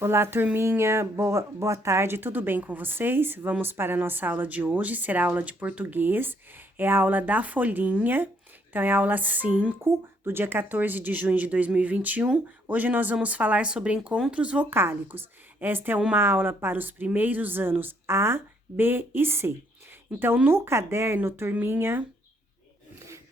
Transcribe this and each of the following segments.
Olá, turminha, boa tarde, tudo bem com vocês? Vamos para a nossa aula de hoje, será a aula de português, é a aula da folhinha, então é a aula 5, do dia 14 de junho de 2021. Hoje nós vamos falar sobre encontros vocálicos. Esta é uma aula para os primeiros anos A, B e C. Então, no caderno, turminha,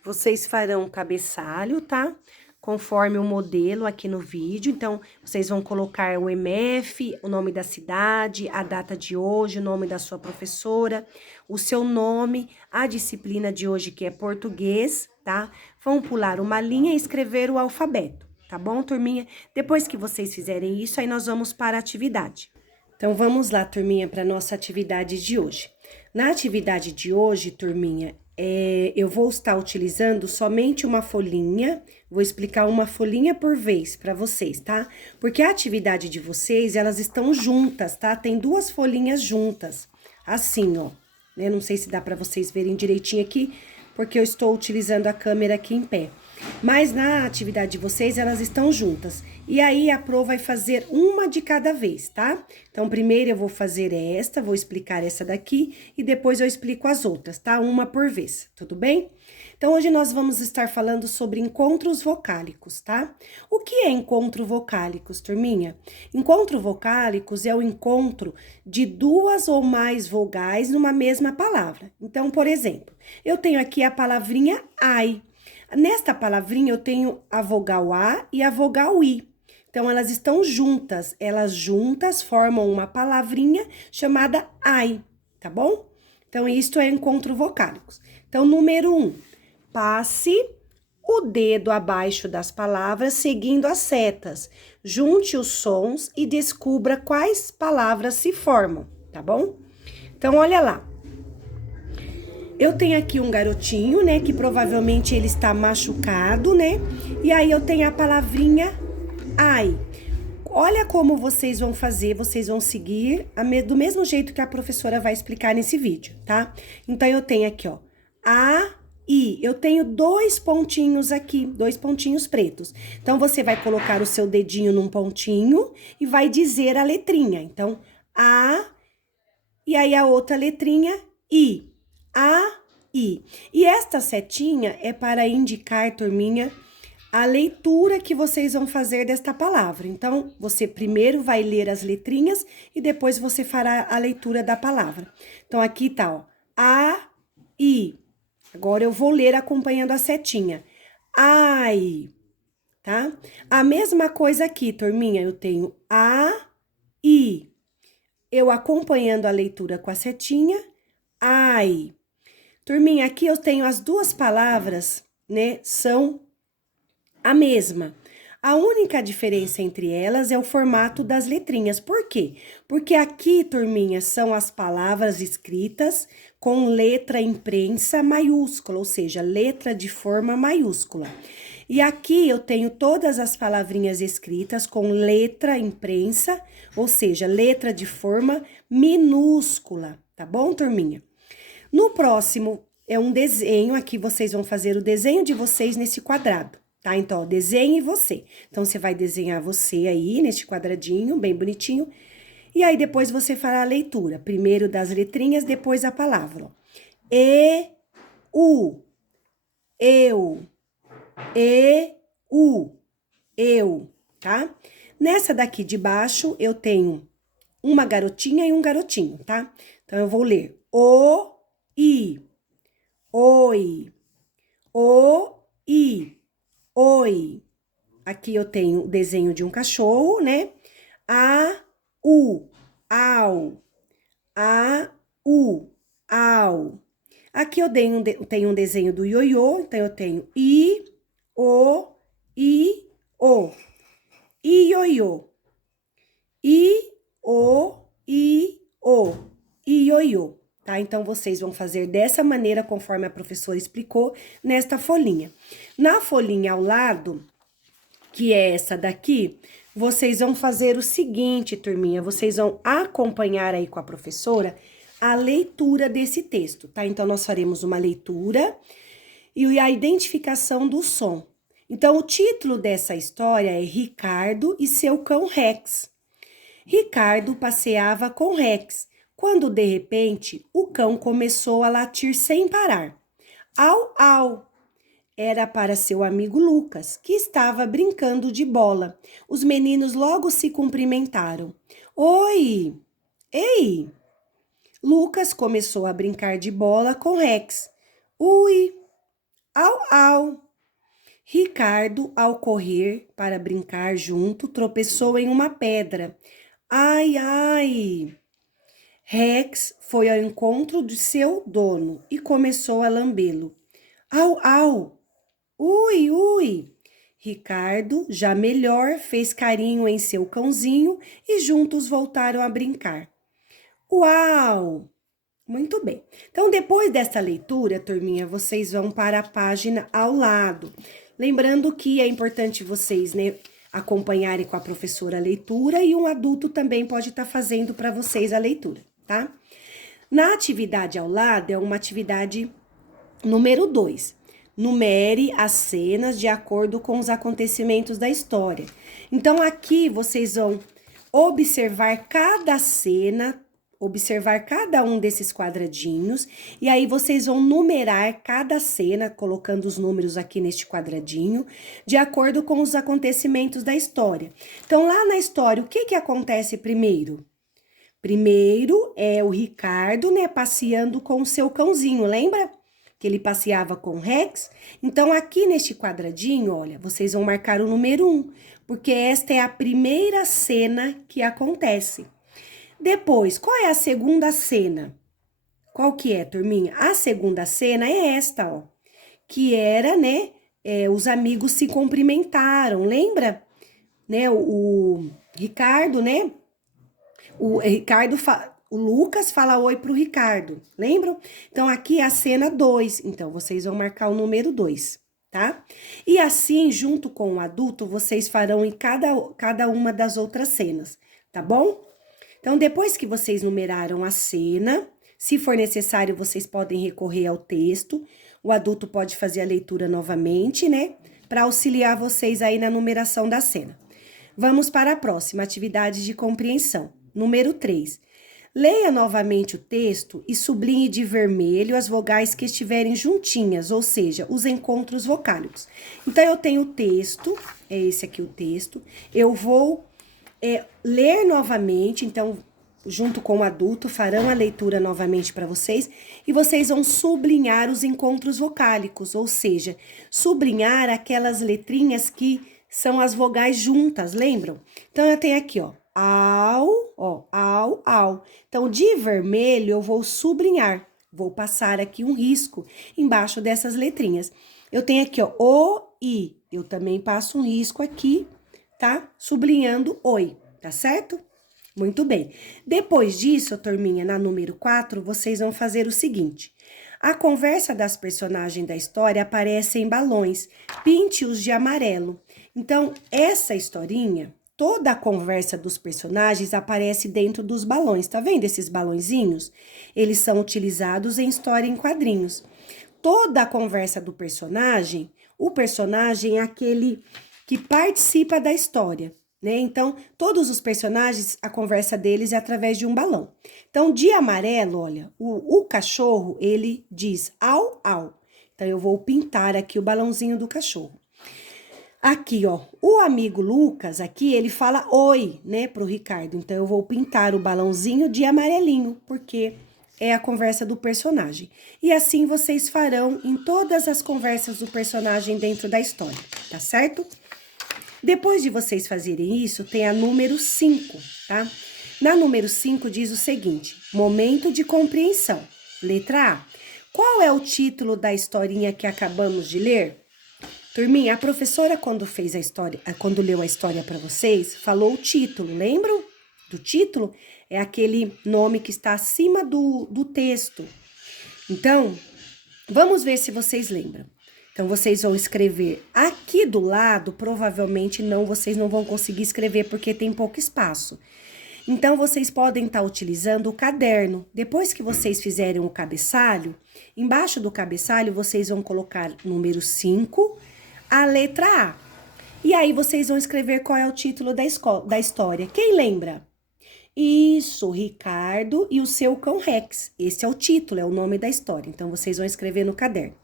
vocês farão o cabeçalho, tá? Conforme o modelo aqui no vídeo. Então, vocês vão colocar o MF, o nome da cidade, a data de hoje, o nome da sua professora, o seu nome, a disciplina de hoje, que é português, tá? Vão pular uma linha e escrever o alfabeto, tá bom, turminha? Depois que vocês fizerem isso, aí nós vamos para a atividade. Então, vamos lá, turminha, para a nossa atividade de hoje. Na atividade de hoje, turminha, eu vou estar utilizando somente uma folhinha, vou explicar uma folhinha por vez para vocês, tá? Porque a atividade de vocês, elas estão juntas, tá? Tem duas folhinhas juntas, assim, ó, né? Não sei se dá para vocês verem direitinho aqui, porque eu estou utilizando a câmera aqui em pé. Mas na atividade de vocês, elas estão juntas. E aí, a Pro vai fazer uma de cada vez, tá? Então, primeiro eu vou fazer esta, vou explicar essa daqui e depois eu explico as outras, tá? Uma por vez, tudo bem? Então, hoje nós vamos estar falando sobre encontros vocálicos, tá? O que é encontro vocálicos, turminha? Encontro vocálicos é o encontro de duas ou mais vogais numa mesma palavra. Então, por exemplo, eu tenho aqui a palavrinha ai. Nesta palavrinha, eu tenho a vogal A e a vogal I. Então, elas estão juntas. Elas juntas formam uma palavrinha chamada ai, tá bom? Então, isto é encontro vocálicos. Então, número 1, passe o dedo abaixo das palavras seguindo as setas. Junte os sons e descubra quais palavras se formam, tá bom? Então, olha lá. Eu tenho aqui um garotinho, né, que provavelmente ele está machucado, né? E aí eu tenho a palavrinha ai. Olha como vocês vão fazer, vocês vão seguir do mesmo jeito que a professora vai explicar nesse vídeo, tá? Então, eu tenho aqui, ó, a, I. Eu tenho dois pontinhos aqui, dois pontinhos pretos. Então, você vai colocar o seu dedinho num pontinho e vai dizer a letrinha. Então, a, e aí a outra letrinha, I. A, I. E esta setinha é para indicar, turminha, a leitura que vocês vão fazer desta palavra. Então, você primeiro vai ler as letrinhas e depois você fará a leitura da palavra. Então, aqui tá, ó, A, I. Agora, eu vou ler acompanhando a setinha. Ai, tá? A mesma coisa aqui, turminha, eu tenho A, I. Eu acompanhando a leitura com a setinha, ai. Turminha, aqui eu tenho as duas palavras, né, são a mesma. A única diferença entre elas é o formato das letrinhas. Por quê? Porque aqui, turminha, são as palavras escritas com letra imprensa maiúscula, ou seja, letra de forma maiúscula. E aqui eu tenho todas as palavrinhas escritas com letra imprensa, ou seja, letra de forma minúscula, tá bom, turminha? No próximo é um desenho, aqui vocês vão fazer o desenho de vocês nesse quadrado, tá? Então, ó, desenhe você. Então, você vai desenhar você aí neste quadradinho, bem bonitinho. E aí, depois você fará a leitura. Primeiro das letrinhas, depois a palavra, ó. E, U, eu, e, U, eu, tá? Nessa daqui de baixo, eu tenho uma garotinha e um garotinho, tá? Então, eu vou ler o, I, oi, o, I, oi. Aqui eu tenho o desenho de um cachorro, né? A, U, au, a, U, au. Aqui eu tenho um desenho do ioiô, então eu tenho I, o, ioiô, I, o, ioiô. Tá? Então, vocês vão fazer dessa maneira, conforme a professora explicou, nesta folhinha. Na folhinha ao lado, que é essa daqui, vocês vão fazer o seguinte, turminha, vocês vão acompanhar aí com a professora a leitura desse texto, tá? Então, nós faremos uma leitura e a identificação do som. Então, o título dessa história é Ricardo e seu cão Rex. Ricardo passeava com Rex, quando de repente o cão começou a latir sem parar. Au, au! Era para seu amigo Lucas, que estava brincando de bola. Os meninos logo se cumprimentaram. Oi! Ei! Lucas começou a brincar de bola com Rex. Ui! Au, au! Ricardo, ao correr para brincar junto, tropeçou em uma pedra. Ai, ai! Rex foi ao encontro de seu dono e começou a lambê-lo. Au, au! Ui, ui! Ricardo, já melhor, fez carinho em seu cãozinho e juntos voltaram a brincar. Uau! Muito bem. Então, depois dessa leitura, turminha, vocês vão para a página ao lado. Lembrando que é importante vocês, né, acompanharem com a professora a leitura e um adulto também pode estar fazendo para vocês a leitura, tá? Na atividade ao lado, é uma atividade número 2. Numere as cenas de acordo com os acontecimentos da história. Então, aqui vocês vão observar cada cena, observar cada um desses quadradinhos, e aí vocês vão numerar cada cena, colocando os números aqui neste quadradinho, de acordo com os acontecimentos da história. Então, lá na história, o que acontece primeiro? Primeiro é o Ricardo, né, passeando com o seu cãozinho, lembra? Que ele passeava com o Rex. Então, aqui neste quadradinho, olha, vocês vão marcar o número 1, porque esta é a primeira cena que acontece. Depois, qual é a segunda cena? Qual que é, turminha? A segunda cena é esta, ó, que era, né, os amigos se cumprimentaram, lembra? Né, o Ricardo, né? O Lucas fala oi pro Ricardo, lembram? Então, aqui é a cena 2, então vocês vão marcar o número 2, tá? E assim, junto com o adulto, vocês farão em cada uma das outras cenas, tá bom? Então, depois que vocês numeraram a cena, se for necessário, vocês podem recorrer ao texto, o adulto pode fazer a leitura novamente, né? Para auxiliar vocês aí na numeração da cena. Vamos para a próxima, atividade de compreensão. Número 3. Leia novamente o texto e sublinhe de vermelho as vogais que estiverem juntinhas, ou seja, os encontros vocálicos. Então, eu tenho o texto, é esse aqui o texto. Eu vou ler novamente, então, junto com o adulto, farão a leitura novamente para vocês. E vocês vão sublinhar os encontros vocálicos, ou seja, sublinhar aquelas letrinhas que são as vogais juntas, lembram? Então, eu tenho aqui, ó. Au. Então, de vermelho, eu vou sublinhar. Vou passar aqui um risco embaixo dessas letrinhas. Eu tenho aqui, ó, o, i. Eu também passo um risco aqui, tá? Sublinhando oi, tá certo? Muito bem. Depois disso, turminha, na número 4, vocês vão fazer o seguinte. A conversa das personagens da história aparece em balões. Pinte-os de amarelo. Então, essa historinha... Toda a conversa dos personagens aparece dentro dos balões, tá vendo esses balõezinhos? Eles são utilizados em história em quadrinhos. Toda a conversa do personagem, o personagem é aquele que participa da história, né? Então, todos os personagens, a conversa deles é através de um balão. Então, de amarelo, olha, o cachorro, ele diz au, au. Então, eu vou pintar aqui o balãozinho do cachorro. Aqui, ó, o amigo Lucas, aqui, ele fala oi, né, pro Ricardo. Então, eu vou pintar o balãozinho de amarelinho, porque é a conversa do personagem. E assim vocês farão em todas as conversas do personagem dentro da história, tá certo? Depois de vocês fazerem isso, tem a número 5, tá? Na número 5 diz o seguinte, momento de compreensão. Letra A. Qual é o título da historinha que acabamos de ler? Turminha, a professora, quando leu a história para vocês, falou o título, lembram do título? É aquele nome que está acima do texto. Então, vamos ver se vocês lembram. Então, vocês vão escrever aqui do lado, provavelmente vocês não vão conseguir escrever porque tem pouco espaço. Então, vocês podem estar utilizando o caderno. Depois que vocês fizerem o cabeçalho, embaixo do cabeçalho, vocês vão colocar número 5, a letra A. E aí, vocês vão escrever qual é o título da história. Quem lembra? Isso, Ricardo e o seu cão Rex. Esse é o título, é o nome da história. Então, vocês vão escrever no caderno.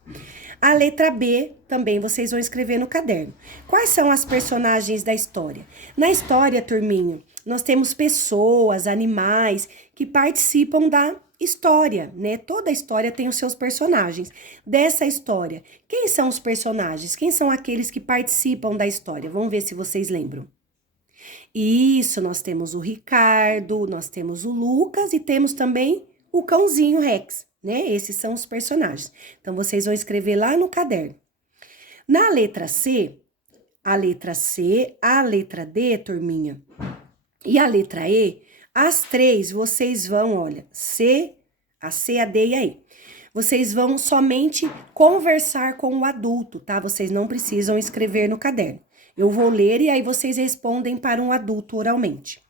A letra B também vocês vão escrever no caderno. Quais são as personagens da história? Na história, turminha, nós temos pessoas, animais que participam da história, né? Toda história tem os seus personagens. Dessa história, quem são os personagens? Quem são aqueles que participam da história? Vamos ver se vocês lembram. Isso, nós temos o Ricardo, nós temos o Lucas e temos também o cãozinho Rex, né? Esses são os personagens. Então, vocês vão escrever lá no caderno. Na letra C, a letra D, turminha, e a letra E, as três vocês vão, olha, a C, a D e a E. Vocês vão somente conversar com o adulto, tá? Vocês não precisam escrever no caderno. Eu vou ler e aí vocês respondem para um adulto oralmente.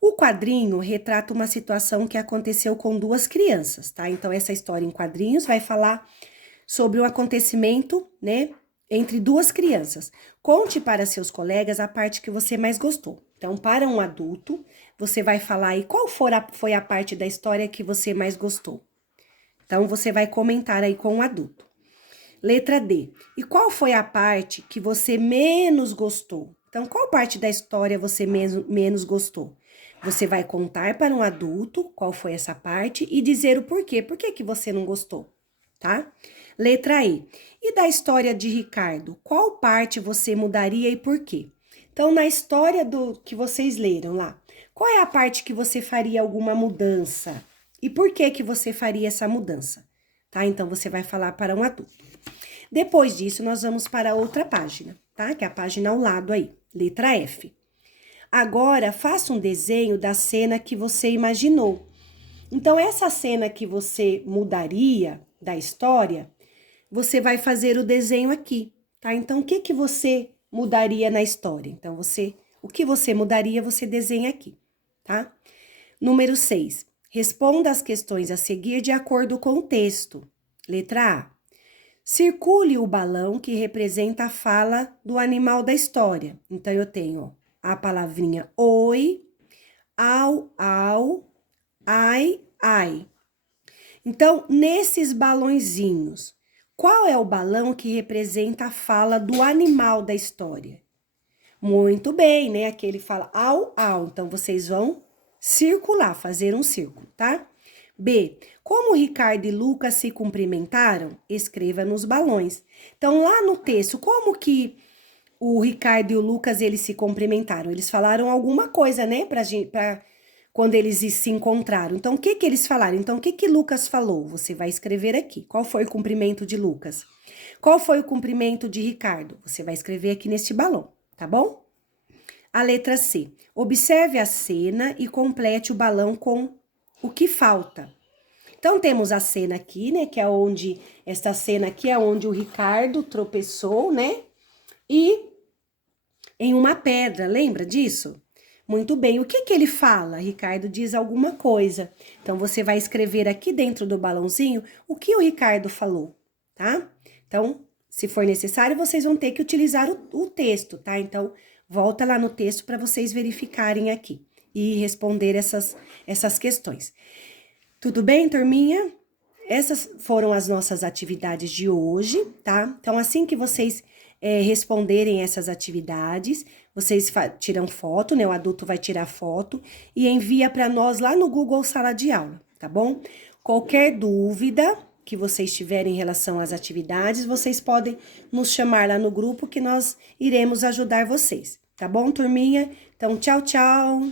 O quadrinho retrata uma situação que aconteceu com duas crianças, tá? Então, essa história em quadrinhos vai falar sobre um acontecimento, né, entre duas crianças. Conte para seus colegas a parte que você mais gostou. Então, para um adulto, você vai falar aí qual foi a parte da história que você mais gostou. Então, você vai comentar aí com o adulto. Letra D. E qual foi a parte que você menos gostou? Então, qual parte da história você menos gostou? Você vai contar para um adulto qual foi essa parte e dizer o porquê. Por que que você não gostou, tá? Letra E. E da história de Ricardo, qual parte você mudaria e por quê? Então, na história que vocês leram lá, qual é a parte que você faria alguma mudança? E por que que você faria essa mudança? Tá? Então, você vai falar para um adulto. Depois disso, nós vamos para outra página, tá? Que é a página ao lado aí, letra F. Agora, faça um desenho da cena que você imaginou. Então, essa cena que você mudaria da história, você vai fazer o desenho aqui, tá? Então, o que que você mudaria na história? Então, o que você mudaria, você desenha aqui, tá? Número 6. Responda as questões a seguir de acordo com o texto. Letra A. Circule o balão que representa a fala do animal da história. Então, eu tenho, ó, a palavrinha oi, au, au, ai, ai. Então, nesses balõezinhos, qual é o balão que representa a fala do animal da história? Muito bem, né? Aqui ele fala au, au. Então, vocês vão circular, fazer um círculo, tá? B. Como Ricardo e Lucas se cumprimentaram? Escreva nos balões. Então, lá no texto, como que o Ricardo e o Lucas, eles se cumprimentaram? Eles falaram alguma coisa, né? Quando eles se encontraram. Então, o que que eles falaram? Então, o que que Lucas falou? Você vai escrever aqui. Qual foi o cumprimento de Lucas? Qual foi o cumprimento de Ricardo? Você vai escrever aqui neste balão, tá bom? A letra C. Observe a cena e complete o balão com o que falta. Então, temos a cena aqui, né? Que é onde, esta cena aqui é onde o Ricardo tropeçou, né? E em uma pedra, lembra disso? Muito bem, o que que ele fala? Ricardo diz alguma coisa. Então, você vai escrever aqui dentro do balãozinho o que o Ricardo falou, tá? Então, se for necessário, vocês vão ter que utilizar o texto, tá? Então, volta lá no texto para vocês verificarem aqui e responder essas questões. Tudo bem, turminha? Essas foram as nossas atividades de hoje, tá? Então, assim que vocês responderem essas atividades, vocês tiram foto, né? O adulto vai tirar foto e envia para nós lá no Google Sala de Aula, tá bom? Qualquer dúvida que vocês tiverem em relação às atividades, vocês podem nos chamar lá no grupo que nós iremos ajudar vocês, tá bom, turminha? Então, tchau, tchau!